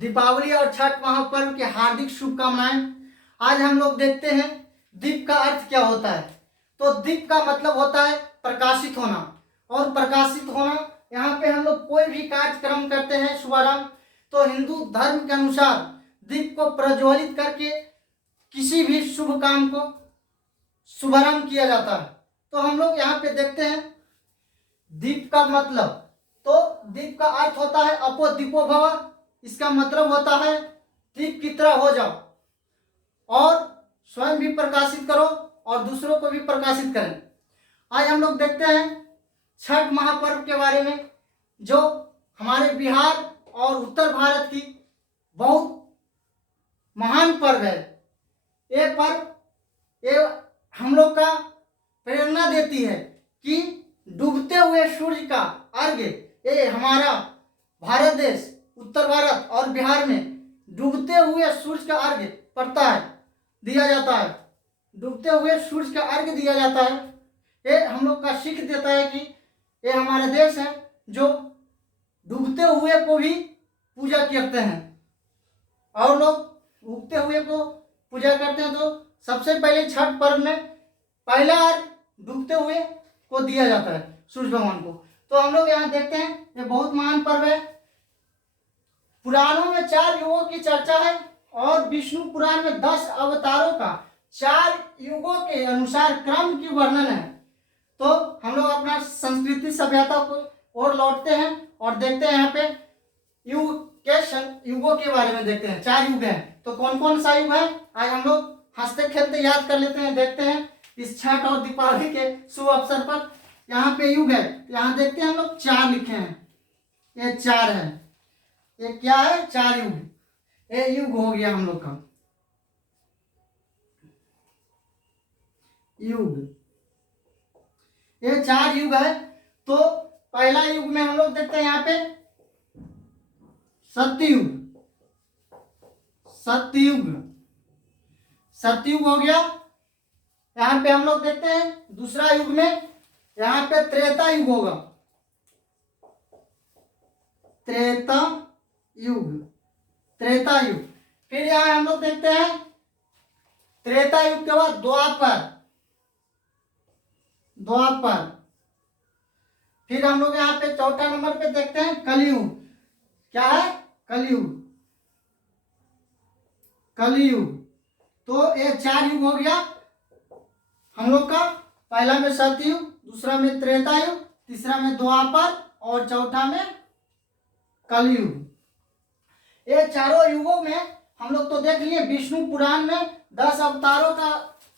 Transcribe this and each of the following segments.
दीपावली और छठ महापर्व की हार्दिक शुभकामनाएं। आज हम लोग देखते हैं दीप का अर्थ क्या होता है। तो दीप का मतलब होता है प्रकाशित होना, और प्रकाशित होना यहाँ पे हम लोग कोई भी कार्यक्रम करते हैं शुभारंभ, तो हिंदू धर्म के अनुसार दीप को प्रज्वलित करके किसी भी शुभ काम को शुभारंभ किया जाता है। तो हम लोग यहाँ पे देखते हैं दीप का मतलब, तो दीप का अर्थ होता है अपो दीपो भव। इसका मतलब होता है दीप की तरह हो जाओ और स्वयं भी प्रकाशित करो और दूसरों को भी प्रकाशित करें। आज हम लोग देखते हैं छठ महापर्व के बारे में, जो हमारे बिहार और उत्तर भारत की बहुत महान पर्व है। ये पर्व ये हम लोग का प्रेरणा देती है कि डूबते हुए सूर्य का अर्घ्य, ये हमारा भारत देश उत्तर भारत और बिहार में डूबते हुए सूर्य का अर्घ्य पड़ता है, दिया जाता है। डूबते हुए सूर्य का अर्घ्य दिया जाता है। ये हम लोग का सीख देता है कि ये हमारा देश है जो डूबते हुए को भी पूजा करते हैं, और लोग उगते हुए को पूजा करते हैं। तो सबसे पहले छठ पर्व में पहला अर्घ्य डूबते हुए को दिया जाता है सूर्य भगवान को। तो हम लोग यहाँ देखते हैं ये बहुत महान पर्व है। पुराणों में 4 युगों की चर्चा है और विष्णु पुराण में 10 अवतारों का 4 युगों के अनुसार क्रम की वर्णन है। तो हम लोग अपना संस्कृति सभ्यता को और लौटते हैं और देखते हैं यहाँ पे युगों के बारे में देखते हैं। 4 युग हैं, तो कौन कौन सा युग है आज हम लोग हंसते खेलते याद कर लेते हैं। देखते हैं इस छठ और दीपावली के शुभ अवसर पर यहाँ पे युग है, यहाँ देखते हैं हम लोग 4 लिखे हैं। ये 4 है, ये क्या है 4 युग। ये युग हो गया हम लोग का युग, ये 4 युग है। तो पहला युग में हम लोग देखते हैं यहाँ पे सत्ययुग। सत्ययुग हो गया। यहाँ पे हम लोग देखते हैं दूसरा युग में यहाँ पे त्रेता युग होगा। त्रेता युग। फिर यहाँ हम लोग देखते हैं त्रेता युग के बाद द्वापर। फिर हम लोग यहाँ पे चौथा नंबर पे देखते हैं कलयुग। क्या है कलयुग। तो ये 4 युग हो गया हम लोग का। पहला में सतयुग, दूसरा में त्रेता युग, तीसरा में द्वापर और चौथा में कलयुग। ये चारों युगों में हम लोग तो देख लिए विष्णु पुराण में 10 अवतारों का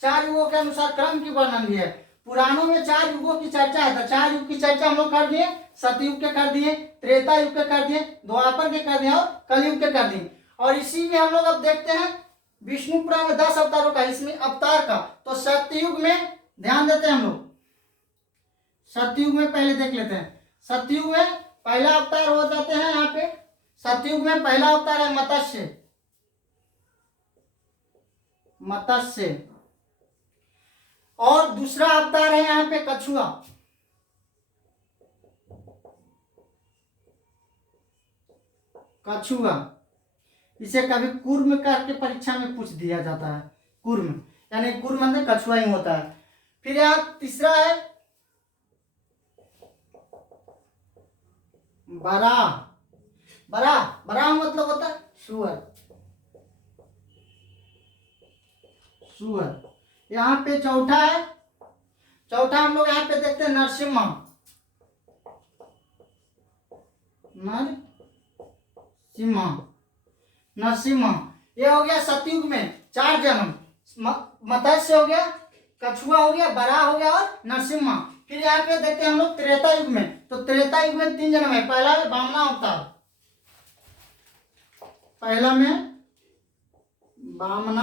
4 युगों के अनुसार क्रम की वर्णन भी है। पुराणों में 4 युगों की चर्चा है, तो 4 युग की चर्चा हम लोग कर दिए। सतयुग के कर दिए, त्रेता युग के कर दिए, द्वापर के कर दिए और कलयुग के कर दिए। और इसी में हम लोग अब देखते हैं विष्णु पुराण में 10 अवतारों का, इसमें अवतार का। तो सतयुग में ध्यान देते हैं हम लोग। सतयुग में पहले देख लेते हैं। सतयुग में पहला अवतार हो जाते हैं यहाँ पे। सतयुग में पहला अवतार है मत्स्य, और दूसरा अवतार है यहाँ पे कछुआ। इसे कभी कूर्म करके परीक्षा में पूछ दिया जाता है। कूर्म यानी कूर्म मतलब कछुआ ही होता है। फिर यहाँ तीसरा है बराह मतलब होता है सुअर। यहाँ पे चौथा हम लोग यहाँ पे देखते हैं नरसिम्हा। ये हो गया सतयुग में 4 जन्म। मत्स्य हो गया, कछुआ हो गया, बराह हो गया और नरसिम्हा। फिर यहाँ पे देखते हैं हम लोग त्रेता युग में। तो त्रेता युग में 3 जन्म है। पहला है वामना अवतार। पहला में वामना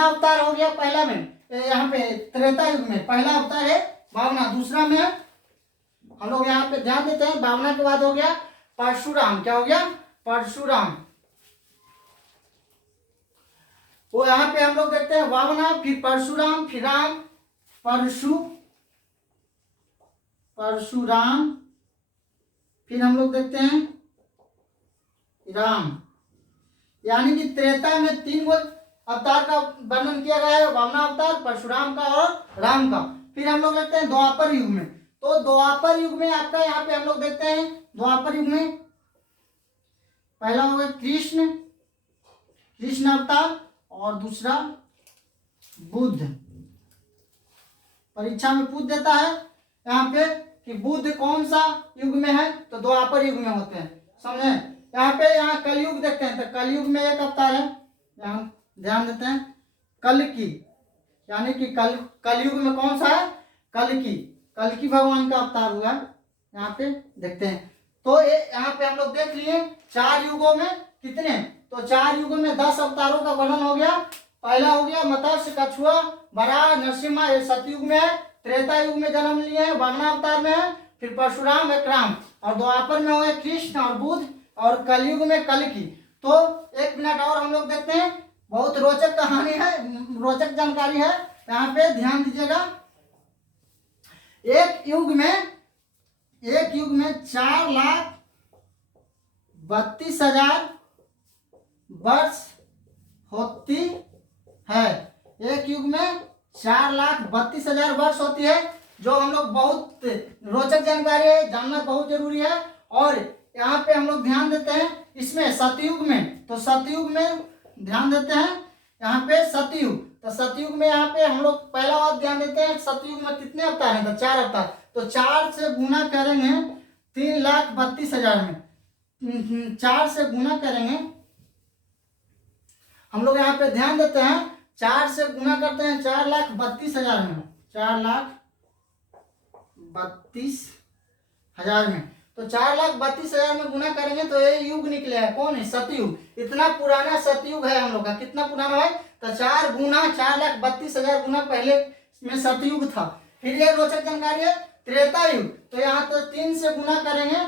अवतार हो गया पहला में। यहाँ पे त्रेता युग में पहला अवतार है वामना। दूसरा में हम लोग यहाँ पे ध्यान देते हैं, वामना के बाद हो गया परशुराम। क्या हो गया? परशुराम। वो यहाँ पे हम लोग देखते हैं वामना, फिर परशुराम, फिर राम, परशुराम, फिर हम लोग देखते हैं राम, यानी कि त्रेता में 3 गो अवतार का वर्णन किया गया है, वामना अवतार, परशुराम का और राम का। फिर हम लोग देखते हैं द्वापर युग में। तो द्वापर युग में आपका यहाँ पे हम लोग देखते हैं द्वापर युग में पहला हो गया कृष्ण अवतार और दूसरा बुद्ध। परीक्षा में पूछ देता है यहाँ पे कि बुद्ध कौन सा युग में है, तो द्वापर युग में होते हैं, समझे। यहाँ कलयुग देखते हैं, तो कलयुग में एक अवतार है, यहाँ ध्यान देते हैं कल्कि, यानी कि कलयुग में कौन सा है, कल्कि भगवान का अवतार हुआ, यहाँ पे देखते हैं। तो ये यहाँ पे हम लोग देख लिए 4 युगों में कितने, तो 4 युगों में 10 अवतारों का वर्णन हो गया। पहला हो गया मत्स्य, कछुआ, वराह, नरसिम्हा, ये सतयुग में है। त्रेता युग में जन्म लिए हैं, वामना अवतार में है। फिर परशुराम, एक राम, और द्वापर में हो गए कृष्ण और बुद्ध, और कलयुग में कल्कि। तो 1 मिनट और हम लोग देखते हैं, बहुत रोचक कहानी है, रोचक जानकारी है, यहाँ पे ध्यान दीजिएगा। एक युग में 4,32,000 वर्ष होती है। एक युग में 4,32,000 वर्ष होती है, जो हम लोग बहुत रोचक जानकारी है, जानना बहुत जरूरी है। और यहाँ पे हम लोग ध्यान देते हैं इसमें सतयुग में, तो सतयुग में ध्यान देते हैं यहाँ पे सतयुग, तो सतयुग में यहाँ पे हम लोग पहला बात ध्यान देते हैं सतयुग में कितने अवतार हैं, तो 4 अवतार। तो 4 से गुना करेंगे 3,32,000 में, 4 से गुना करेंगे हम लोग यहाँ पे ध्यान देते हैं, 4 से गुना करते हैं 4,32,000 में, 4,32,000 में, तो 4,32,000 में गुना करेंगे तो ये युग निकलेगा, कौन है, सतयुग। इतना पुराना सतयुग है हम लोग का, कितना पुराना है, तो 4 गुना 4,32,000 गुना पहले में सतयुग था। फिर ये रोचक जानकारी है त्रेता युग, तो यहाँ तो 3 से गुना करेंगे,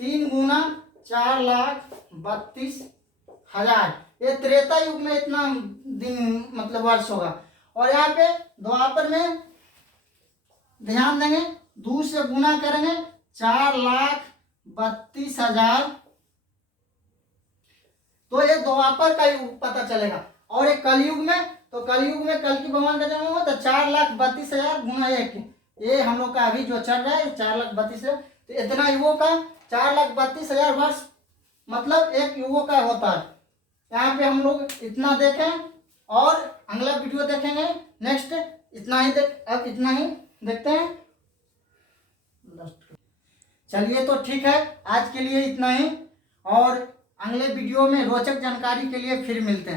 3 गुना 4,32,000, ये त्रेता युग में इतना दिन मतलब वर्ष होगा। और यहाँ पे द्वापर में ध्यान देंगे, 2 से गुना करेंगे 4,32,000, तो ये द्वापर का युग पता चलेगा। और एक कलयुग में, तो कलयुग में कल्कि भगवान का जन्म हुआ, तो 4,32,000 गुना 1, ये हम लोग का अभी जो चल रहा है 4,32,000, तो इतना युगों का 4,32,000 वर्ष मतलब एक युगों का होता है। यहाँ पे हम लोग इतना देखें और अगला वीडियो देखेंगे नेक्स्ट, इतना ही देखते हैं। चलिए तो ठीक है, आज के लिए इतना ही, और अगले वीडियो में रोचक जानकारी के लिए फिर मिलते हैं।